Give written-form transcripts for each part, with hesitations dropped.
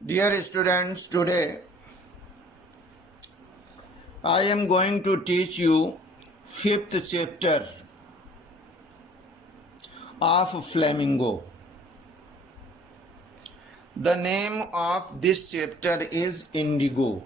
Dear students, today I am going to teach you 5th chapter of Flamingo. The name of this chapter is Indigo,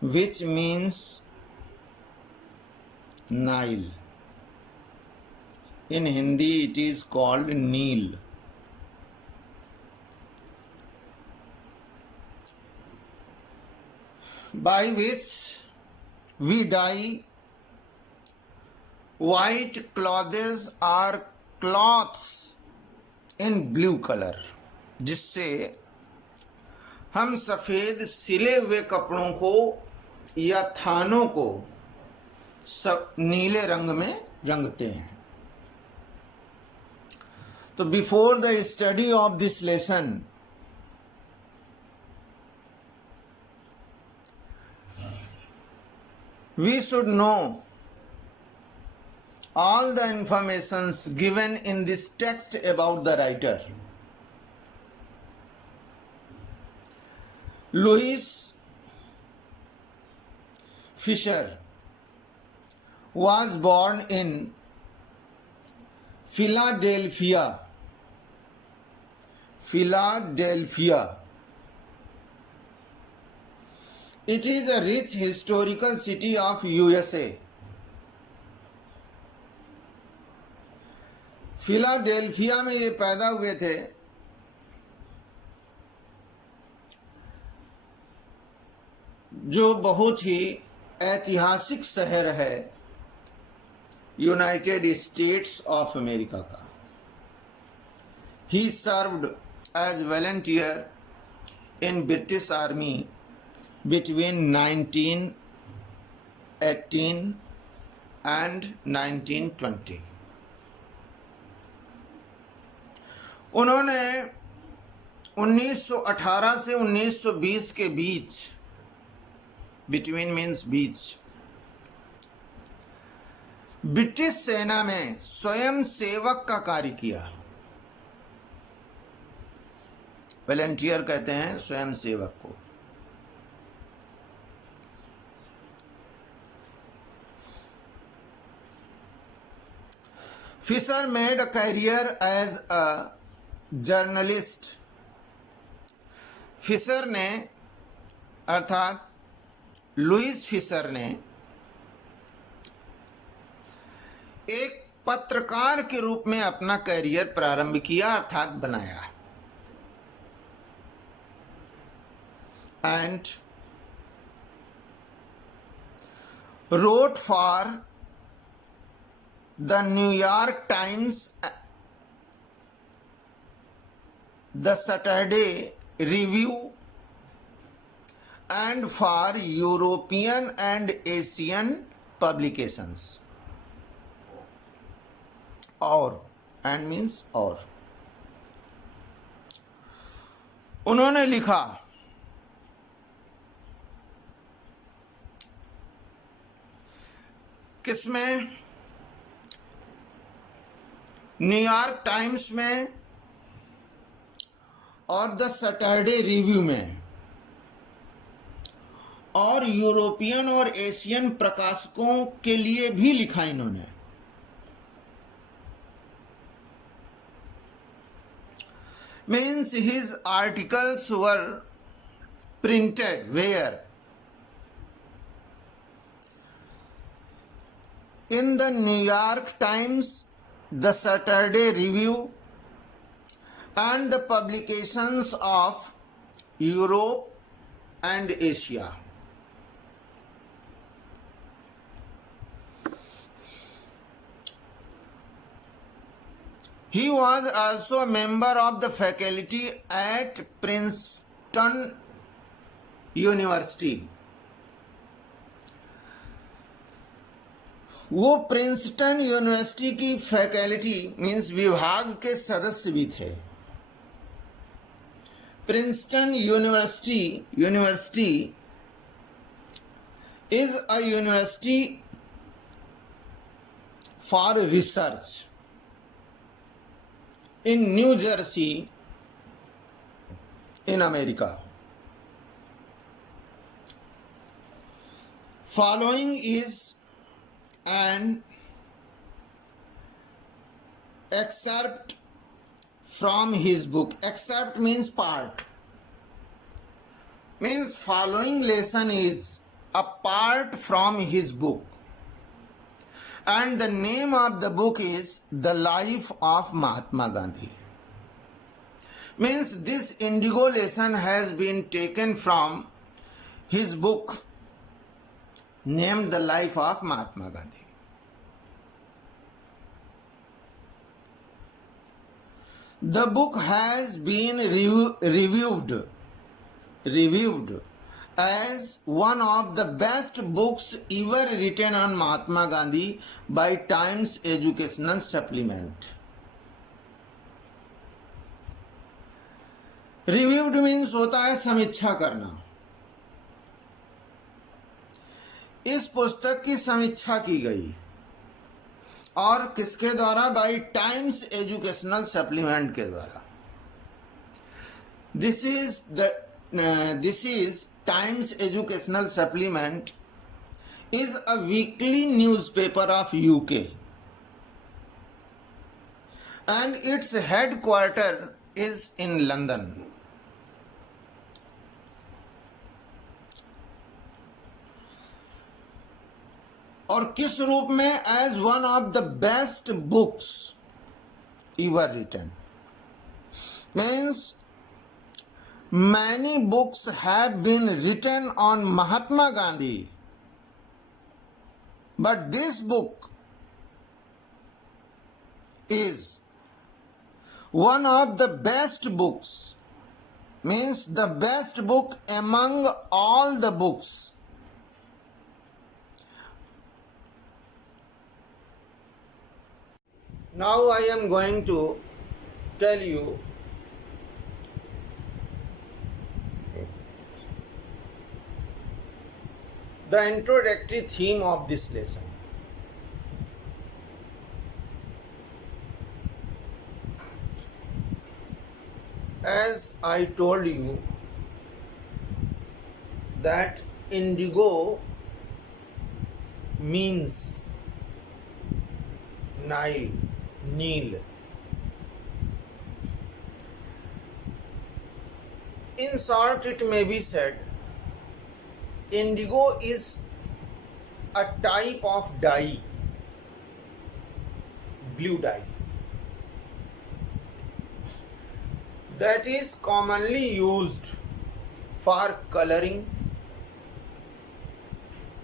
which means Nile. In Hindi it is called Neel. By which we dye white clothes or cloths in blue color, जिससे हम सफ़ेद सिले हुए कपड़ों को या थानों को नीले रंग में रंगते हैं. तो before the study of this lesson we should know all the informations given in this text about the writer. Louis Fisher was born in Philadelphia. It is a rich historical city of USA. Philadelphia में ये पैदा हुए थे. जो बहुत ही ऐतिहासिक शहर है यूनाइटेड स्टेट्स ऑफ अमेरिका का. He served as volunteer in British Army between 1918 and 1920. उन्होंने 1918 से 1920 के बीच, बिटवीन मीन्स बीच, ब्रिटिश सेना में स्वयं सेवक का कार्य किया. वॉलंटियर कहते हैं स्वयं सेवक को. Fisher made a career as a journalist. Fisher ने अर्थात लुइस फिशर ने एक पत्रकार के रूप में अपना करियर प्रारंभ किया अर्थात बनाया. And wrote for the New York Times, the Saturday Review, and for European and Asian publications. और and means और. उन्होंने लिखा किसमें? न्यूयॉर्क टाइम्स में और द सैटरडे रिव्यू में, और यूरोपियन और एशियन प्रकाशकों के लिए भी लिखा इन्होंने. Means his articles were printed where? In the New York Times, the Saturday Review, and the publications of Europe and Asia. He was also a member of the faculty at Princeton University. वो Princeton university की faculty means विभाग के सदस्य भी थे. Princeton university is a university for research in New Jersey in America. Following is an excerpt from his book. Excerpt means part. Means following lesson is a part from his book. And the name of the book is The Life of Mahatma Gandhi. Means this indigo lesson has been taken from his book named The Life of Mahatma Gandhi. The book has been reviewed as one of the best books ever written on Mahatma Gandhi by Times Educational Supplement. Reviewed means होता है समीक्षा करना. इस पुस्तक की समीक्षा की गई और किसके द्वारा? बाय टाइम्स एजुकेशनल सप्लीमेंट के द्वारा. This is times educational supplement is a weekly newspaper of UK and its headquarter is in London. और किस रूप में? As one of the best books ever written. Means many books have been written on Mahatma Gandhi, but this book is one of the best books. Means the best book among all the books. Now I am going to tell you the introductory theme of this lesson. As I told you that indigo means Nile. In short, it may be said, indigo is a type of dye, blue dye, that is commonly used for coloring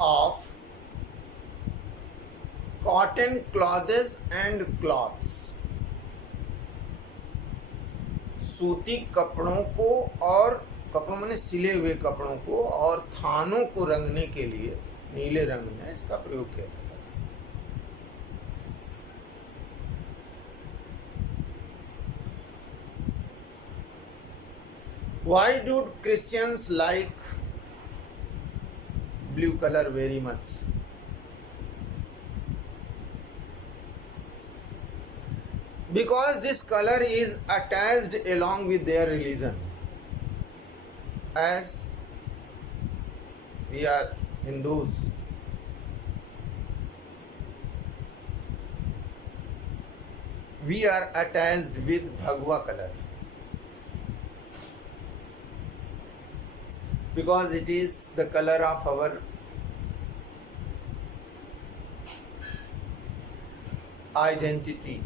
of cotton clothes and cloths. सूती कपड़ों को और कपड़ों में सिले हुए कपड़ों को और थानों को रंगने के लिए नीले रंग में इसका प्रयोग किया जाता है. Why do Christians like blue color very much? Because this color is attached along with their religion. As we are Hindus, we are attached with Bhagwa color because it is the color of our identity.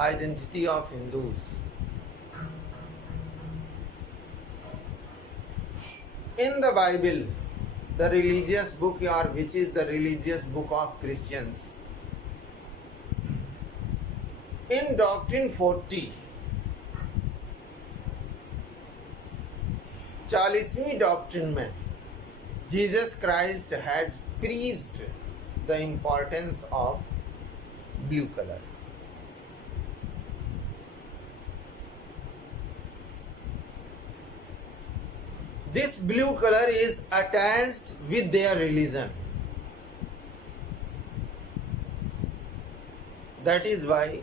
Identity of Hindus. In the Bible, the religious book, or which is the religious book of Christians, in Doctrine 40, 40वीं doctrine में Jesus Christ has preached the importance of blue colour. This blue color is attached with their religion. That is why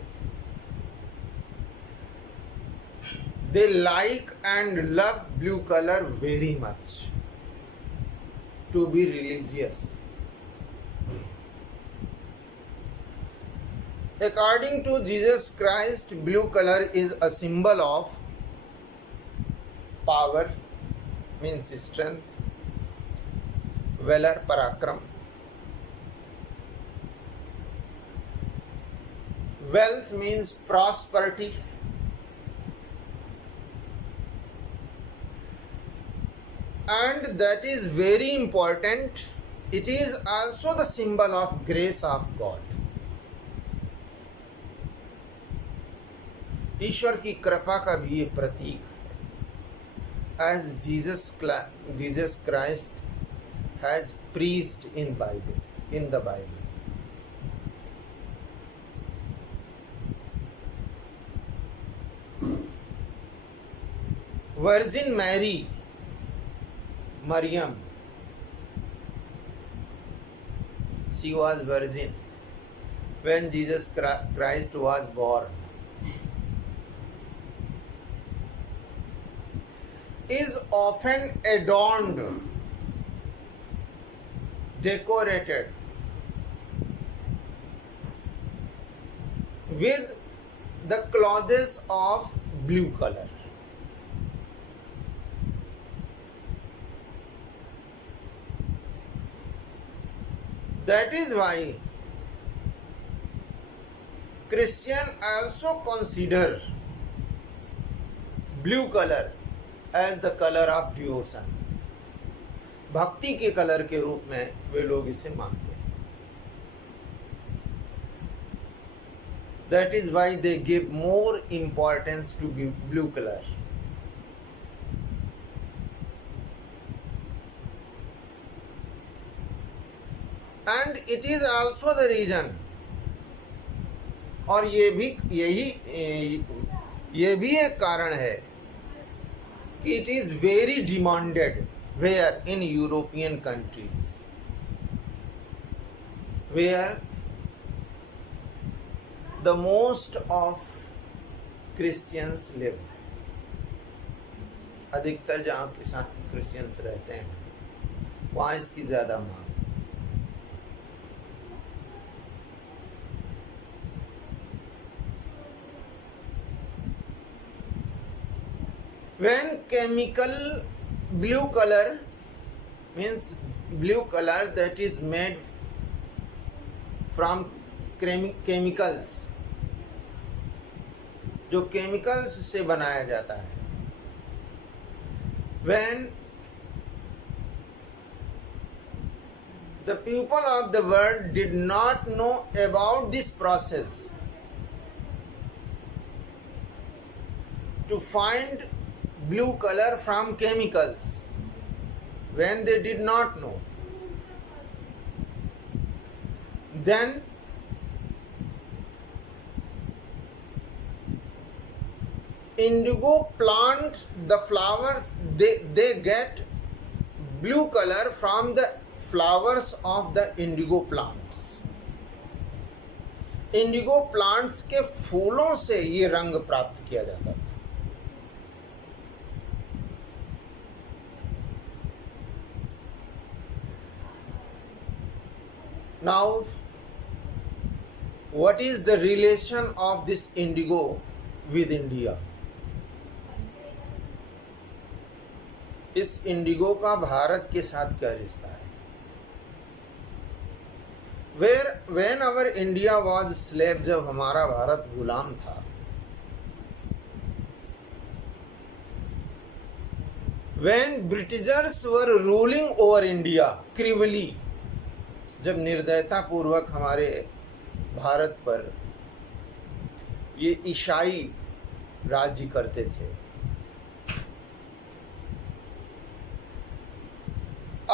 they like and love blue color very much to be religious. According to Jesus Christ, blue color is a symbol of power, means strength, valor, parakram, wealth means prosperity, and that is very important, it is also the symbol of grace of God. ईश्वर की कृपा का भी ये प्रतीक है, as Jesus Christ has preached in the Bible. Virgin Mary, Maryam, she was virgin when Jesus Christ was born. Is often adorned, decorated with the clothes of blue color. That is why Christian also consider blue color as the color of devotion. भक्ति के colour के रूप में वे लोग इसे मानते हैं. That is why they give more importance to blue color. And it is also the reason, और ये भी एक कारण है, it is very demanded where in European countries, where the most of Christians live. अधिकतर जहाँ के साथ क्रिश्चियंस रहते हैं वहाँ इसकी ज़्यादा मांग. When chemical blue color means blue color that is made from chemicals, जो chemicals से बनाया जाता है, when the people of the world did not know about this process to find blue color from chemicals, when they did not know, then indigo plant, the flowers, they get blue color from the flowers of the indigo plants. Indigo plants के फूलों से ये रंग प्राप्त किया जाता था. Now, what is the relation of this indigo with India? इस इंडिगो का भारत के साथ क्या रिश्ता है? When our India was slave, जब हमारा भारत गुलाम था, when Britishers were ruling over India cruelly, जब निर्दयता पूर्वक हमारे भारत पर ये ईसाई राज्य करते थे,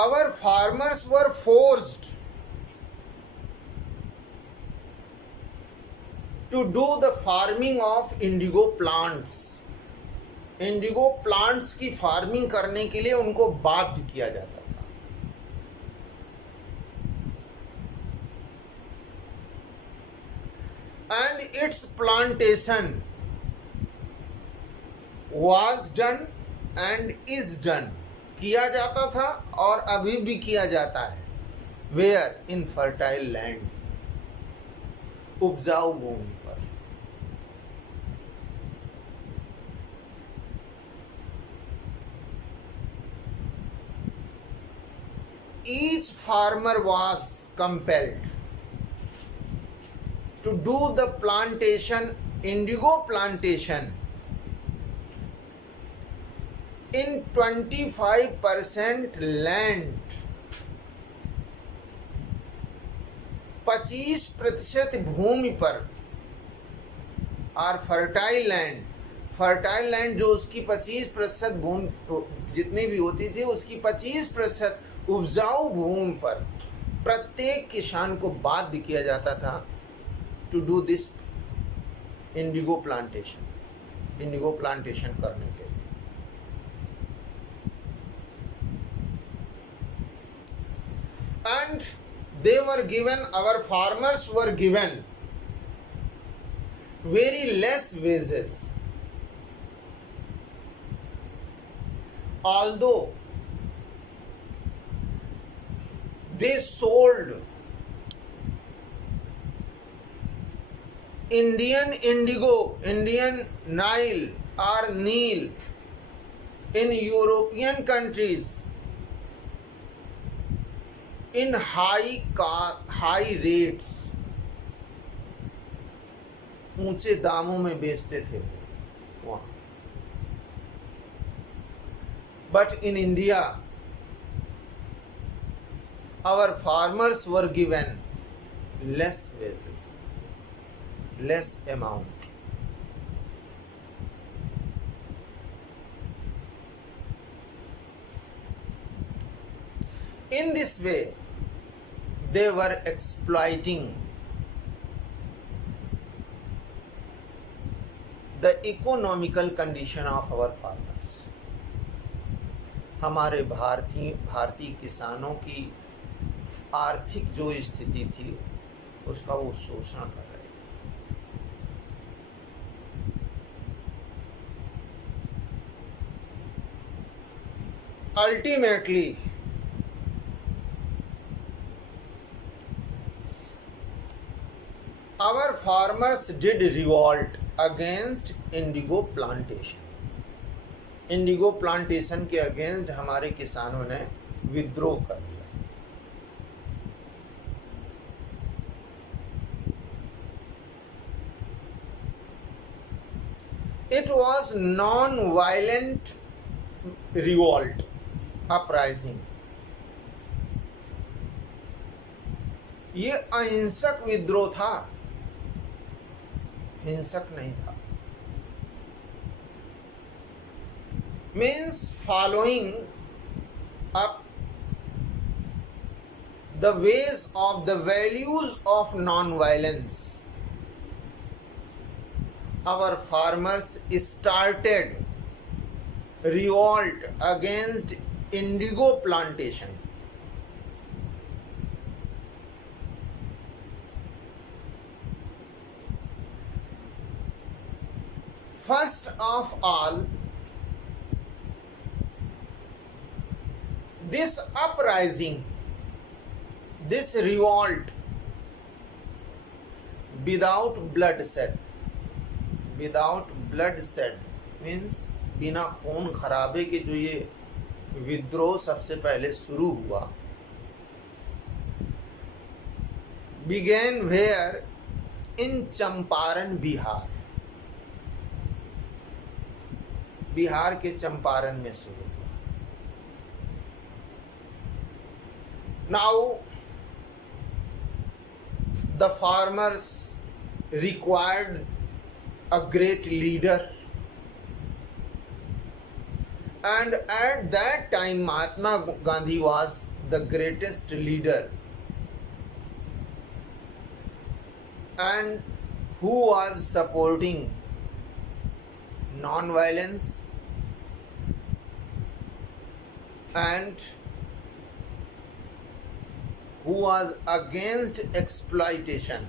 our farmers were forced to do the farming of indigo plants. Indigo plants की फार्मिंग करने के लिए उनको बाध्य किया जाता था. And its plantation was done and is done, किया जाता था और अभी भी किया जाता है. Where? In fertile land, उपजाऊ भूमि पर. Each farmer was compelled to do the plantation, indigo plantation, in 25% land. 25% भूमि पर. और फर्टाइल लैंड जो उसकी 25% भूमि जितनी भी होती थी उसकी 25% उपजाऊ भूमि पर प्रत्येक किसान को बाध्य किया जाता था to do this indigo plantation करने के लिए. And they were given, our farmers were given very less wages, although they sold Indian indigo, Indian Nile or Neil in European countries in high rates, ऊंचे दामों में बेचते थे वहां. But in India, our farmers were given less wages, less amount. In this way, they were exploiting the economical condition of our farmers. हमारे भारतीय किसानों की आर्थिक जो स्थिति थी उसका वो शोषण कर रहे थे. Ultimately, our farmers did revolt against indigo plantation. Indigo plantation के अगेंस्ट हमारे किसानों ने विद्रोह कर दिया. It was non-violent revolt, uprising. ये अहिंसक विद्रोह था, हिंसक नहीं था. Means following up the ways of the values of non-violence. Our farmers started revolt against indigo plantation. First of all, this uprising, this revolt without bloodshed means बिना खून खराबे के जो ये विद्रोह सबसे पहले शुरू हुआ, began where? In Champaran, Bihar के चंपारण में शुरू. Now, the farmers required a great leader, and at that time Mahatma Gandhi was the greatest leader, and who was supporting non-violence and who was against exploitation,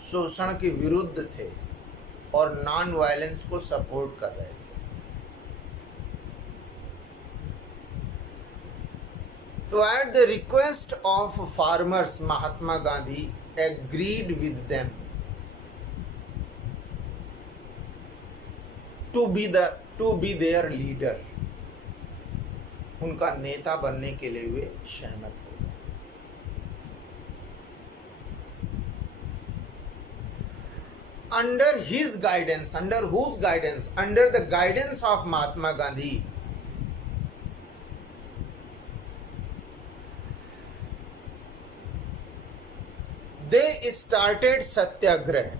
शोषण के विरुद्ध थे. और नॉन वायलेंस को support कर रहे थे। तो at the request of farmers, Mahatma Gandhi agreed with them to be their leader. उनका नेता बनने के लिए वे सहमत हो गए। Under his guidance, under whose guidance? Under the guidance of Mahatma Gandhi, they started satyagraha.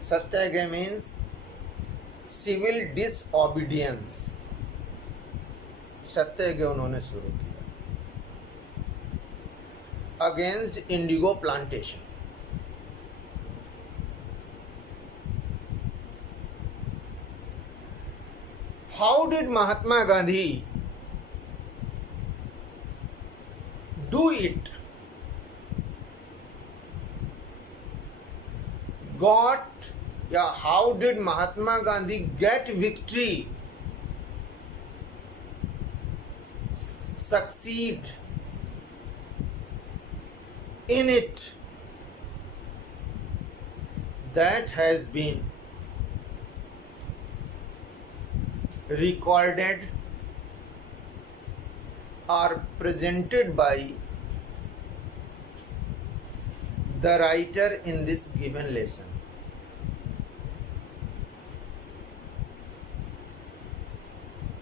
Satyagraha means civil disobedience. सत्याग्रह उन्होंने शुरू किया against Indigo plantation. How did Mahatma Gandhi do it? Got, yeah, how did Mahatma Gandhi get victory, succeed in it? That has been recorded or presented by the writer in this given lesson.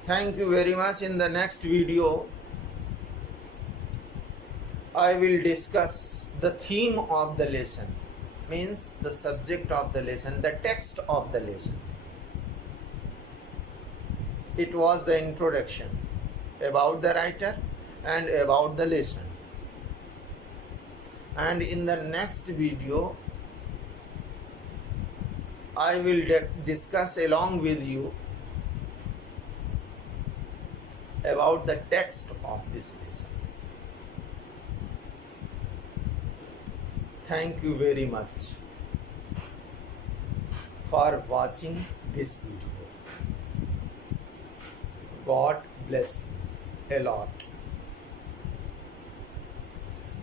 Thank you very much. In the next video, I will discuss the theme of the lesson, means the subject of the lesson, the text of the lesson. It was the introduction about the writer and about the lesson. And in the next video, I will discuss along with you about the text of this lesson. Thank you very much for watching this video. God bless you a lot.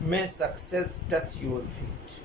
May success touch your feet.